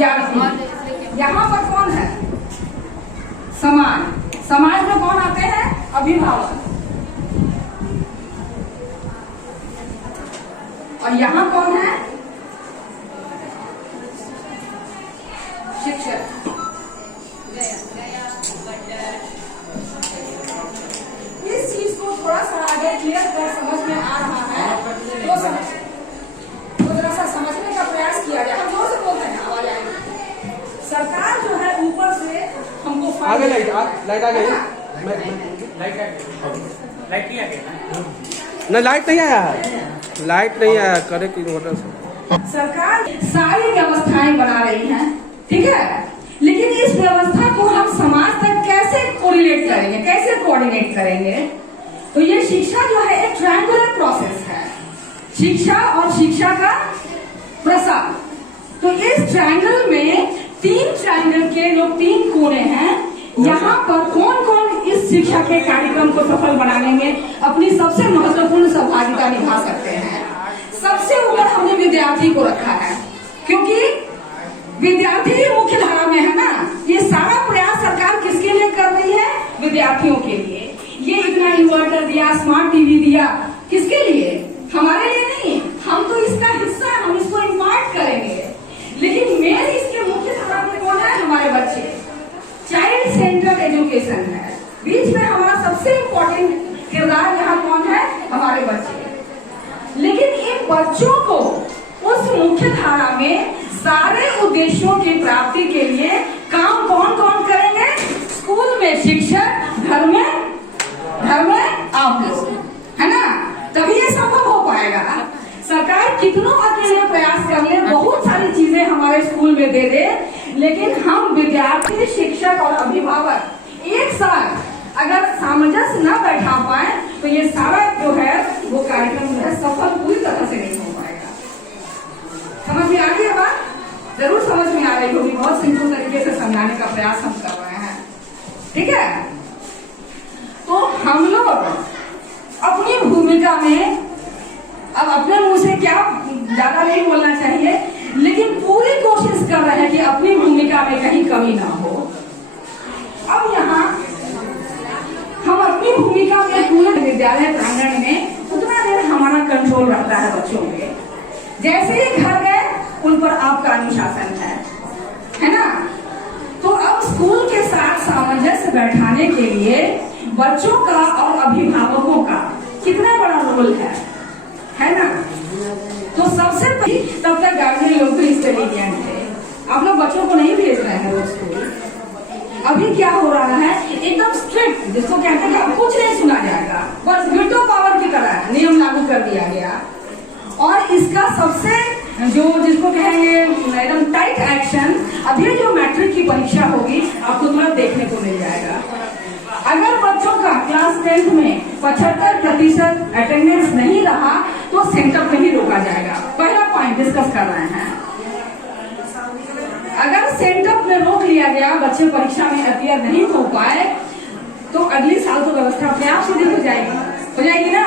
विद्यार्थी। यहाँ पर कौन है? समाज। समाज में कौन आते हैं? अभिभावक। और यहाँ कौन है? शिक्षक। इस चीज को थोड़ा सा अगर क्लियर कर समझ में आ रहा है तो जरा सा समझने का प्रयास किया जाए। हम जोर से बोलते हैं, आवाज आएगी। सरकार जो है ऊपर से हमको आगे लाइट आ गई। लाइट नहीं आ गया ना, लाइट नहीं आया है, लाइट नहीं आया करे कि इन्वर्टर से। सरकार सारी व्यवस्थाएं बना रही है, ठीक है, लेकिन इस व्यवस्था को हम समाज तक कैसे कोरिलेट करेंगे, कैसे कोऑर्डिनेट करेंगे? तो ये शिक्षा जो है एक ट्रायंगुलर प्रोसेस है, शिक्षा और शिक्षा का प्रसार। तो इस ट्रायंगल में 3 ट्रायंगल के जो 3 कोने हैं, यहाँ पर कौन कौन इस शिक्षा के कार्यक्रम को सफल बनाने में अपनी सबसे महत्वपूर्ण सहभागिता निभा सकते हैं? सबसे ऊपर हमने विद्यार्थी को रखा है, क्योंकि विद्यार्थी ही मुख्य धारा में है ना। ये सारा प्रयास सरकार किसके लिए कर रही है? विद्यार्थियों के लिए। ये इतना इन्वर्टर दिया, स्मार्ट टीवी दिया, किसके लिए? हमारे लिए नहीं, हम तो इसका हिस्सा, हम इसको इम्पार्ट करेंगे, लेकिन मेन इसके मुख्य धारा में कौन है? हमारे बच्चे। चाइल्ड सेंटर्ड एजुकेशन है, बीच में हमारा सबसे इम्पोर्टेंट किरदार यहाँ कौन है? हमारे बच्चे। लेकिन इन बच्चों को उस मुख्य धारा में सारे उद्देश्यों की प्राप्ति के लिए काम कौन कौन करेंगे? स्कूल में शिक्षक, घर में आप लोग, है ना, तभी ये संभव हो पाएगा। सरकार कितनों अकेले प्रयास कर ले, बहुत सारी चीजें हमारे स्कूल में दे दे, लेकिन हम विद्यार्थी, शिक्षक और अभिभावक एक साथ अगर सामंजस्य न बैठा पाए तो ये सारा जो है वो कार्यक्रम जो है सफल पूरी तरह से नहीं हो पाएगा। समझ में आ रही है बात? जरूर समझ में आ रही होगी, बहुत सिंपल तरीके से समझाने का प्रयास हम कर रहे हैं, ठीक है। तो हम लोग अपनी भूमिका में, अब अपने मुंह से क्या ज्यादा नहीं बोलना चाहिए, लेकिन पूरी कोशिश कर रहे हैं कि अपनी भूमिका में कहीं कमी ना हो। अब यहाँ हम अपनी भूमिका में पूरे विद्यालय प्रांगण में उतना देर हमारा कंट्रोल रहता है बच्चों पे। जैसे ही घर गए उन पर आपका अनुशासन है ना। तो अब स्कूल के साथ सामंजस्य बैठाने के लिए बच्चों का और अभिभावकों का कितना बड़ा रोल है ना। तो सबसे पहले तब तक गार्जियन लोग भी इससे लीनियंट थे, आप लोग बच्चों को नहीं भेज रहे हैं रोज स्कूल। अभी क्या हो रहा है, एकदम स्ट्रिक्ट, जिसको कहते हैं कि कुछ नहीं सुना जाएगा, बस वीटो पावर की तरह नियम लागू कर दिया गया। और इसका सबसे जो जिसको कहेंगे एकदम टाइट एक्शन, अभी जो मैट्रिक की परीक्षा होगी आपको तुरंत देखने को मिल जाएगा। अगर बच्चों का क्लास 10th में 75% अटेंडेंस नहीं रहा तो सेंटअप में ही रोका जाएगा। पहला पॉइंट डिस्कस कर रहे हैं। अगर सेंटअप में रोक लिया गया, बच्चे परीक्षा में अपीयर नहीं हो पाए, तो अगली साल तो व्यवस्था अपने आप सीधी हो जाएगी ना।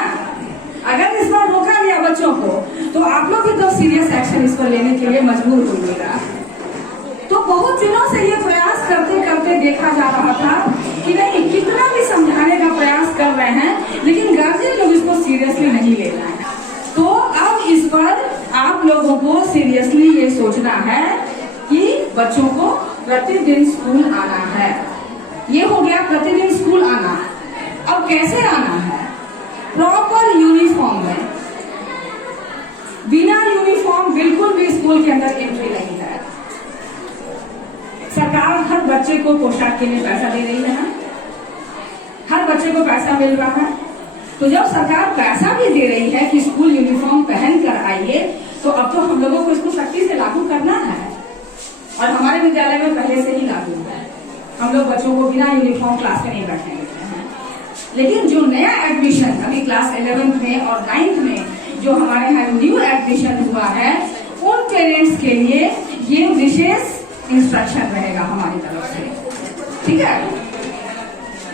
अगर इस बार रोका गया बच्चों को, तो आप लोग भी तो सीरियस एक्शन इस पर लेने के लिए मजबूर होइएगा। तो बहुत दिनों से ये प्रयास करते करते देखा जा रहा था कि नहीं, कितना भी समझाने का प्रयास कर रहे हैं, लेकिन गार्जियन लोग इसको सीरियसली नहीं ले रहे हैं। तो अब इस पर आप लोगों को सीरियसली ये सोचना है कि बच्चों को प्रतिदिन स्कूल आना है। ये हो गया प्रतिदिन स्कूल आना। अब कैसे आना है? प्रॉपर यूनिफॉर्म में। बिना यूनिफॉर्म बिल्कुल भी स्कूल के अंदर एंट्री नहीं है। सरकार हर बच्चे को पोशाक के लिए पैसा दे रही है ना, हर बच्चे को पैसा मिल रहा है। तो जब सरकार पैसा भी दे रही है कि स्कूल यूनिफॉर्म पहन कर आइए, तो अब तो हम लोगों को इसको सख्ती से लागू करना है। और हमारे विद्यालय में पहले से ही लागू है, हम लोग बच्चों को बिना यूनिफॉर्म क्लास में नहीं बैठने देते हैं। लेकिन जो नया एडमिशन अभी क्लास 11th में और 9th में जो हमारे यहाँ न्यू एडमिशन हुआ है, उन पेरेंट्स के लिए ये विशेष इंस्ट्रक्शन रहेगा हमारी तरफ से, ठीक है।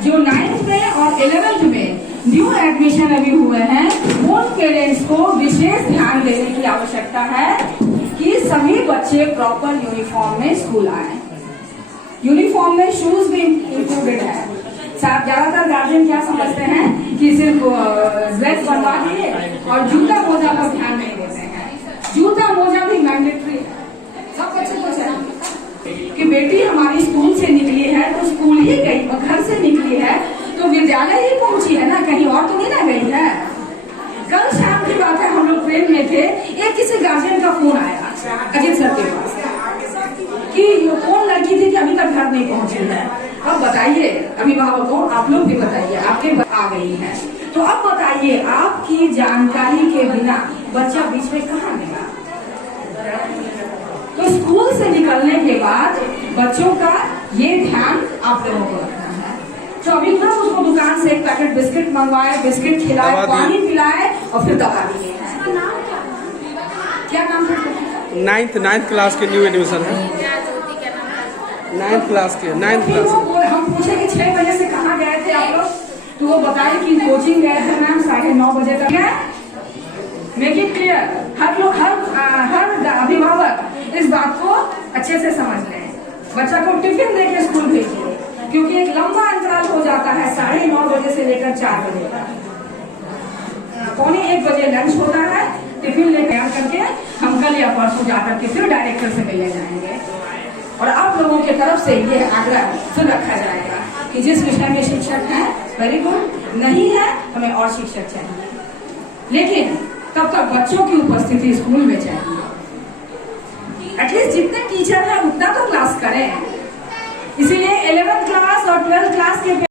जो 9th में और 11th में न्यू एडमिशन अभी हुए हैं, उन पेरेंट्स को विशेष ध्यान देने की आवश्यकता है कि सभी बच्चे प्रॉपर यूनिफॉर्म में स्कूल आए। यूनिफॉर्म में शूज भी इंक्लूडेड है। ज्यादातर गार्जियन क्या समझते हैं कि सिर्फ ड्रेस बनवा दिए और जूता मोजा पर ध्यान नहीं देते हैं। जूता मोजा भी मैंडेटरी है, सब बच्चे को चाहिए कि बेटी हमारी स्कूल से निकली है तो स्कूल ही गई, घर से निकली है तो विद्यालय ही पहुंची है ना, कहीं और तो नहीं ना गई है। कल शाम की बात है, हम लोग ट्रेन में थे, एक किसी गार्जियन का फोन आया अजीत सर के पास कि कौन लड़की थी कि अभी तक घर नहीं पहुंची है। अब बताइए अभिभावकों, आप लोग भी बताइए, आपके आ गई है तो अब बताइए आपकी जानकारी के बिना बच्चा बीच में कहाँ गया। तो स्कूल से निकलने के बाद बच्चों का ये ध्यान आप लोगों को रखना है। तो अभी तक उसको दुकान से एक पैकेट बिस्किट मंगवाए, बिस्किट खिलाए, पानी पिलाए और फिर दवा दिए हैं। क्या नाम है? 9th क्लास के न्यू एडमिशन है। 9th क्लास के 9th क्लास। हम पूछे कि 6 बजे से कहाँ गए थे आप लोग, तो वो बताए कि कोचिंग गए थे मैम 9:30 बजे तक गए। मेक इट क्लियर, हर लोग हर अभिभावक इस बात को अच्छे से समझ लें। बच्चा को टिफिन देके स्कूल भेजिए, क्योंकि एक लंबा अंतराल हो जाता है 9:30 बजे से लेकर 4 बजे तक। 12:45 बजे लंच होता है, टिफिन लेकर तैयार करके हम कल या परसों जाकर के फिर डायरेक्टर से मिलने जाएंगे। और आप लोगों की तरफ से ये आग्रह फिर रखा जाएगा कि जिस विषय में शिक्षक है वेरी गुड, नहीं है हमें और शिक्षक चाहिए, लेकिन तब तक बच्चों की उपस्थिति स्कूल में चाहिए। एटलीस्ट जितने टीचर हैं उतना तो क्लास करें। इसीलिए 11th क्लास और 12th क्लास के